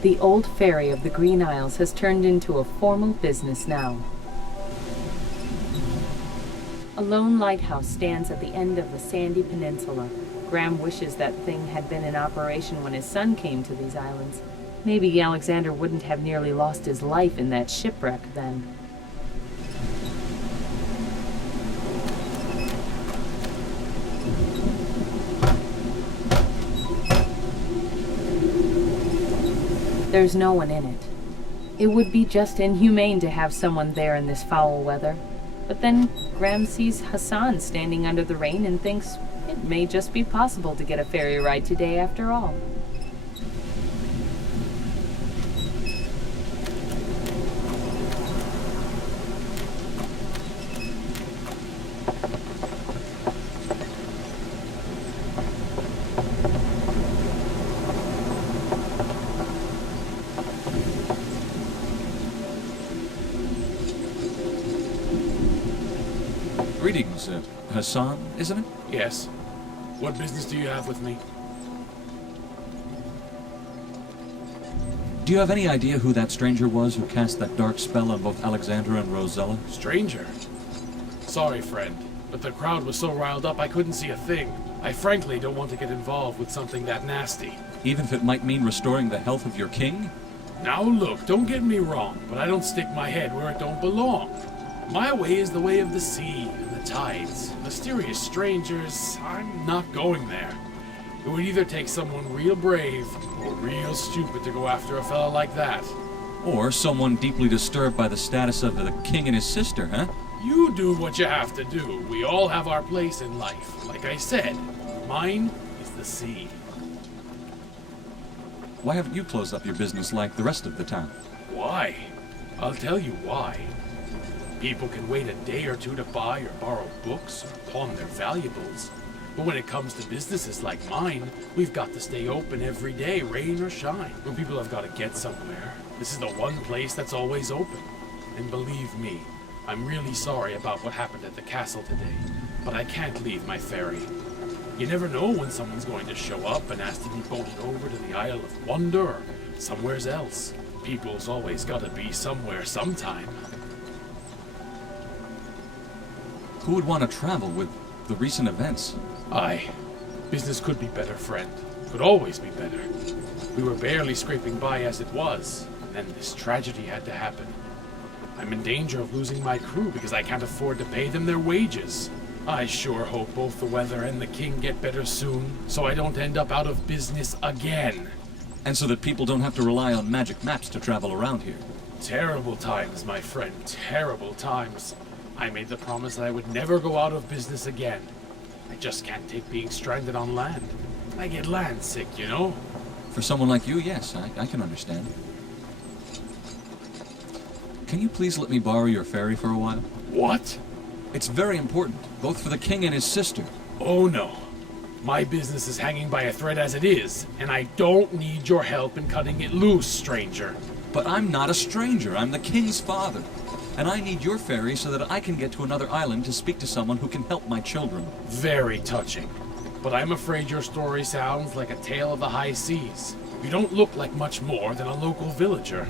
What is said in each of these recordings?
The old ferry of the Green Isles has turned into a formal business now. A lone lighthouse stands at the end of the sandy peninsula. Graham wishes that thing had been in operation when his son came to these islands. Maybe Alexander wouldn't have nearly lost his life in that shipwreck then. There's no one in it. It would be just inhumane to have someone there in this foul weather. But then Graham sees Hassan standing under the rain and thinks it may just be possible to get a ferry ride today after all. Greetings, Hassan, isn't it? Yes. What business do you have with me? Do you have any idea who that stranger was who cast that dark spell on both Alexander and Rosella? Stranger? Sorry, friend, but the crowd was so riled up I couldn't see a thing. I frankly don't want to get involved with something that nasty. Even if it might mean restoring the health of your king? Now look, don't get me wrong, but I don't stick my head where it don't belong. My way is the way of the sea and the tides. Mysterious strangers, I'm not going there. It would either take someone real brave or real stupid to go after a fella like that. Or someone deeply disturbed by the status of the king and his sister, huh? You do what you have to do. We all have our place in life. Like I said, mine is the sea. Why haven't you closed up your business like the rest of the town? Why? I'll tell you why. People can wait a day or two to buy or borrow books or pawn their valuables. But when it comes to businesses like mine, we've got to stay open every day, rain or shine. When people have got to get somewhere, this is the one place that's always open. And believe me, I'm really sorry about what happened at the castle today, but I can't leave my ferry. You never know when someone's going to show up and ask to be boated over to the Isle of Wonder or somewheres else. People's always got to be somewhere sometime. Who would want to travel with the recent events? Aye. Business could be better, friend. Could always be better. We were barely scraping by as it was, and then this tragedy had to happen. I'm in danger of losing my crew because I can't afford to pay them their wages. I sure hope both the weather and the king get better soon, so I don't end up out of business again. And so that people don't have to rely on magic maps to travel around here. Terrible times, my friend. Terrible times. I made the promise that I would never go out of business again. I just can't take being stranded on land. I get land sick, you know? For someone like you, yes, I can understand. Can you please let me borrow your ferry for a while? What? It's very important, both for the king and his sister. Oh no. My business is hanging by a thread as it is, and I don't need your help in cutting it loose, stranger. But I'm not a stranger, I'm the king's father. And I need your ferry so that I can get to another island to speak to someone who can help my children. Very touching. But I'm afraid your story sounds like a tale of the high seas. You don't look like much more than a local villager.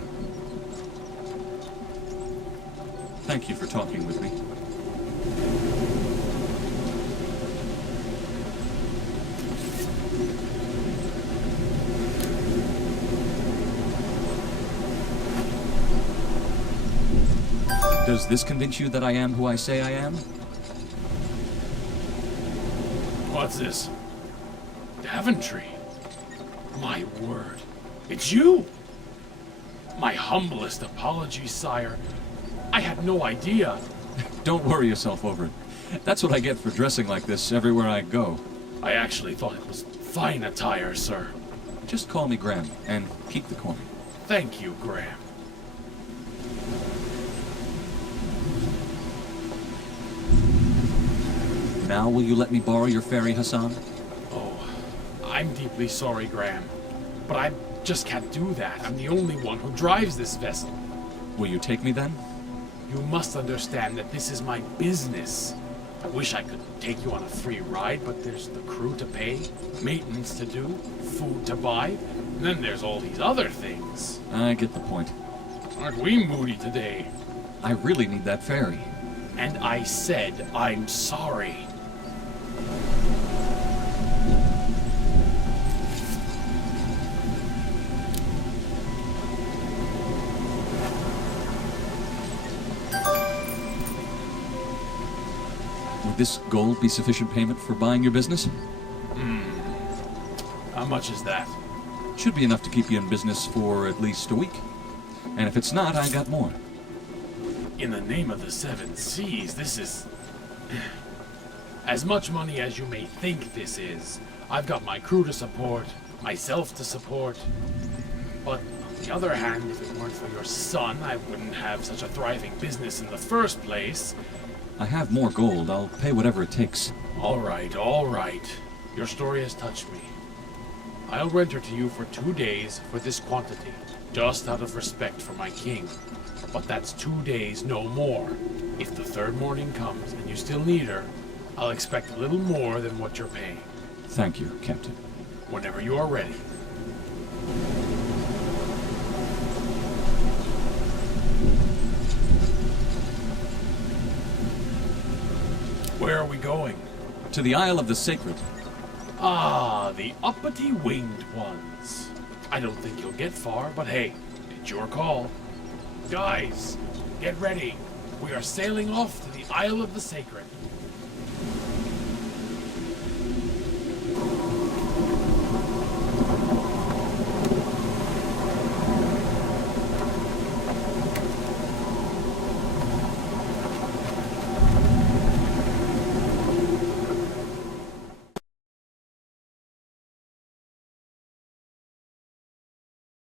Thank you for talking with me. Does this convince you that I am who I say I am? What's this? Daventry? My word. It's you! My humblest apologies, sire. I had no idea. Don't worry yourself over it. That's what I get for dressing like this everywhere I go. I actually thought it was fine attire, sir. Just call me Graham, and keep the coin. Thank you, Graham. Now will you let me borrow your ferry, Hassan? Oh, I'm deeply sorry, Graham. But I just can't do that. I'm the only one who drives this vessel. Will you take me then? You must understand that this is my business. I wish I could take you on a free ride, but there's the crew to pay, maintenance to do, food to buy, and then there's all these other things. I get the point. Aren't we moody today? I really need that ferry. And I said I'm sorry. Would this gold be sufficient payment for buying your business? How much is that? Should be enough to keep you in business for at least a week. And if it's not, I got more. In the name of the seven seas, this is... as much money as you may think this is. I've got my crew to support, myself to support. But on the other hand, if it weren't for your son, I wouldn't have such a thriving business in the first place. I have more gold. I'll pay whatever it takes. All right, all right. Your story has touched me. I'll renter to you for 2 days for this quantity, just out of respect for my king. But that's 2 days, no more. If the third morning comes and you still need her, I'll expect a little more than what you're paying. Thank you, Captain. Whenever you are ready. Where are we going? To the Isle of the Sacred. Ah, the uppity winged ones. I don't think you'll get far, but hey, it's your call. Guys, get ready. We are sailing off to the Isle of the Sacred.